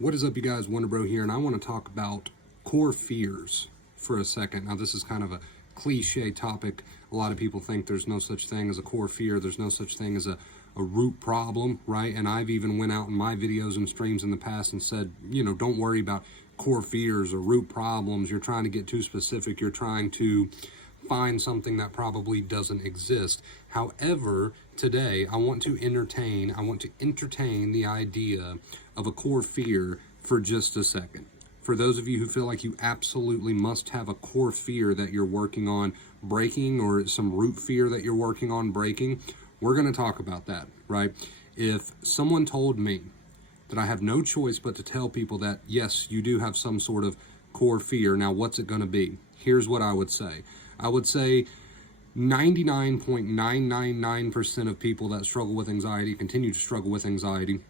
What is up, you guys? Wonderbro here, and I want to talk about core fears for a second. Now, this is kind of a cliche topic. A lot of people think there's no such thing as a core fear. There's no such thing as a root problem, right? And I've even went out in my videos and streams in the past and said, don't worry about core fears or root problems. You're trying to get too specific. You're trying to find something that probably doesn't exist. However, today I want to entertain the idea of a core fear for just a second. For those of you who feel like you absolutely must have a core fear that you're working on breaking, or some root fear that you're working on breaking, we're going to talk about that, right? If someone told me that I have no choice but to tell people that, yes, you do have some sort of core fear, now what's it going to be? Here's what I would say. I would say 99.999% of people that struggle with anxiety continue to struggle with anxiety.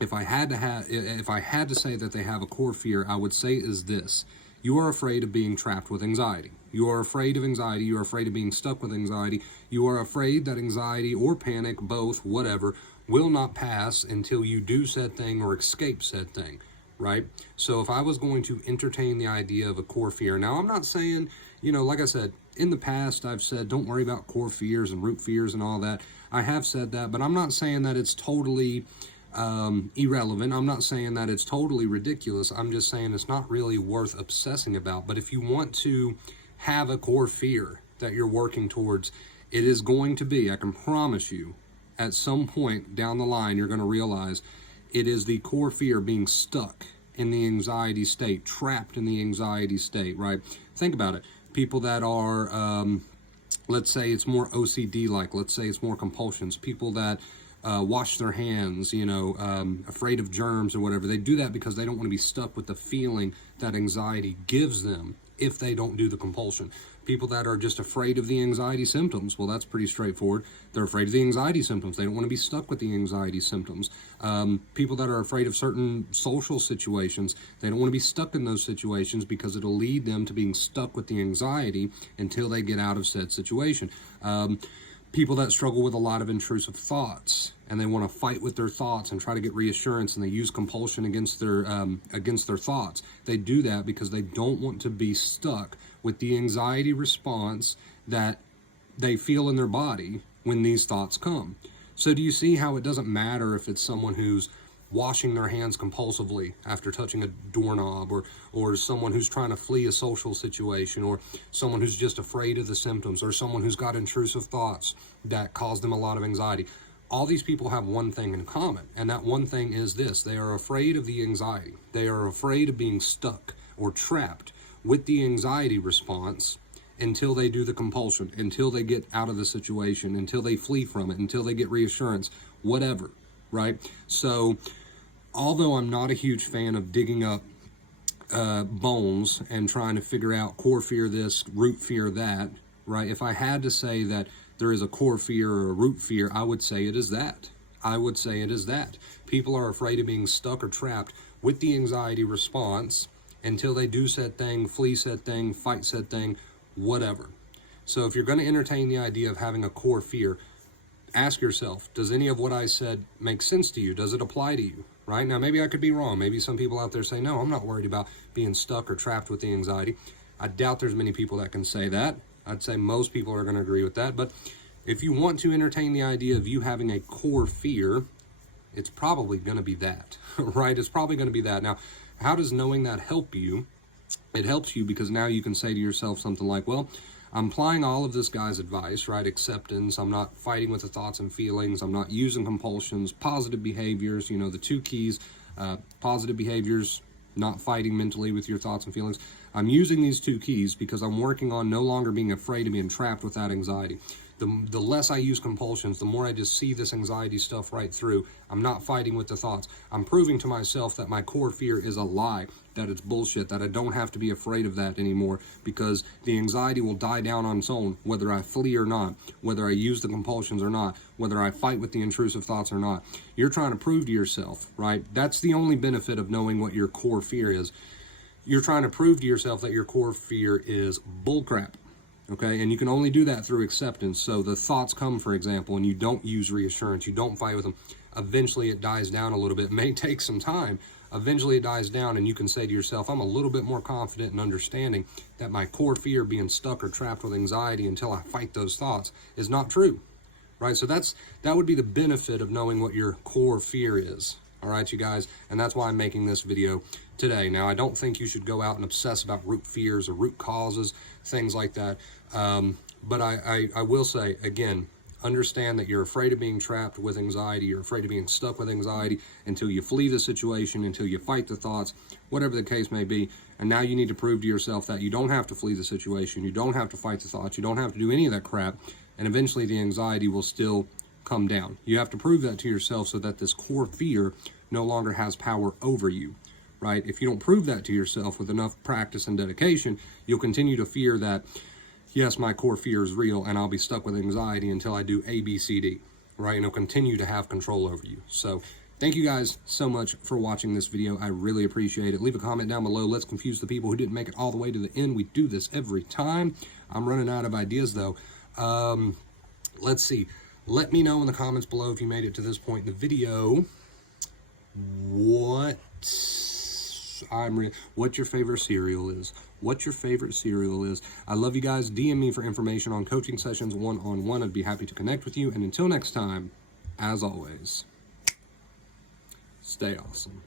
If I had to say that they have a core fear, I would say is this: you are afraid of being trapped with anxiety. You are afraid of anxiety. You are afraid of being stuck with anxiety. You are afraid that anxiety or panic, both, whatever, will not pass until you do said thing or escape said thing, right? So if I was going to entertain the idea of a core fear, now I'm not saying, like I said, in the past I've said don't worry about core fears and root fears and all that. I have said that, but I'm not saying that it's totally irrelevant. I'm not saying that it's totally ridiculous. I'm just saying it's not really worth obsessing about. But if you want to have a core fear that you're working towards, it is going to be, I can promise you, at some point down the line, you're going to realize it is the core fear being stuck in the anxiety state, trapped in the anxiety state, right? Think about it. People that are, let's say it's more OCD-like, let's say it's more compulsions, people that wash their hands, afraid of germs or whatever. They do that because they don't want to be stuck with the feeling that anxiety gives them if they don't do the compulsion. People that are just afraid of the anxiety symptoms, well, that's pretty straightforward. They're afraid of the anxiety symptoms. They don't want to be stuck with the anxiety symptoms. People that are afraid of certain social situations, they don't want to be stuck in those situations because it'll lead them to being stuck with the anxiety until they get out of said situation. People that struggle with a lot of intrusive thoughts, and they want to fight with their thoughts and try to get reassurance, and they use compulsion against their thoughts. They do that because they don't want to be stuck with the anxiety response that they feel in their body when these thoughts come. So do you see how it doesn't matter if it's someone who's washing their hands compulsively after touching a doorknob, or someone who's trying to flee a social situation, or someone who's just afraid of the symptoms, or someone who's got intrusive thoughts that cause them a lot of anxiety? All these people have one thing in common, and that one thing is this: they are afraid of the anxiety. They are afraid of being stuck or trapped with the anxiety response until they do the compulsion, until they get out of the situation, until they flee from it, until they get reassurance, whatever, right? So although I'm not a huge fan of digging up bones and trying to figure out core fear this, root fear that, right? If I had to say that there is a core fear or a root fear, I would say it is that. I would say it is that. People are afraid of being stuck or trapped with the anxiety response until they do said thing, flee said thing, fight said thing, whatever. So if you're going to entertain the idea of having a core fear, ask yourself, does any of what I said make sense to you? Does it apply to you? Right? Now, maybe I could be wrong. Maybe some people out there say, no, I'm not worried about being stuck or trapped with the anxiety. I doubt there's many people that can say that. I'd say most people are going to agree with that. But if you want to entertain the idea of you having a core fear, it's probably going to be that, right? It's probably going to be that. Now, how does knowing that help you? It helps you because now you can say to yourself something like, well, I'm applying all of this guy's advice, right? Acceptance. I'm not fighting with the thoughts and feelings. I'm not using compulsions, positive behaviors, the two keys, positive behaviors, not fighting mentally with your thoughts and feelings. I'm using these two keys because I'm working on no longer being afraid of being trapped with that anxiety. The less I use compulsions, the more I just see this anxiety stuff right through. I'm not fighting with the thoughts. I'm proving to myself that my core fear is a lie, that it's bullshit, that I don't have to be afraid of that anymore because the anxiety will die down on its own, whether I flee or not, whether I use the compulsions or not, whether I fight with the intrusive thoughts or not. You're trying to prove to yourself, right? That's the only benefit of knowing what your core fear is. You're trying to prove to yourself that your core fear is bullcrap. Okay, and you can only do that through acceptance. So the thoughts come, for example, and you don't use reassurance, you don't fight with them. Eventually it dies down a little bit. It may take some time, eventually it dies down and you can say to yourself, I'm a little bit more confident in understanding that my core fear, being stuck or trapped with anxiety until I fight those thoughts, is not true, right? So that would be the benefit of knowing what your core fear is. All right, you guys, and that's why I'm making this video today. Now, I don't think you should go out and obsess about root fears or root causes, things like that. But I will say, again, understand that you're afraid of being trapped with anxiety. You're afraid of being stuck with anxiety until you flee the situation, until you fight the thoughts, whatever the case may be. And now you need to prove to yourself that you don't have to flee the situation. You don't have to fight the thoughts. You don't have to do any of that crap. And eventually the anxiety will still come down. You have to prove that to yourself so that this core fear no longer has power over you, right? If you don't prove that to yourself with enough practice and dedication, you'll continue to fear that, yes, my core fear is real and I'll be stuck with anxiety until I do A, B, C, D, right? And it'll continue to have control over you. So thank you guys so much for watching this video. I really appreciate it. Leave a comment down below. Let's confuse the people who didn't make it all the way to the end. We do this every time. I'm running out of ideas though. Let's see. Let me know in the comments below if you made it to this point in the video what your favorite cereal is. What your favorite cereal is. I love you guys. DM me for information on coaching sessions one-on-one. I'd be happy to connect with you. And until next time, as always, stay awesome.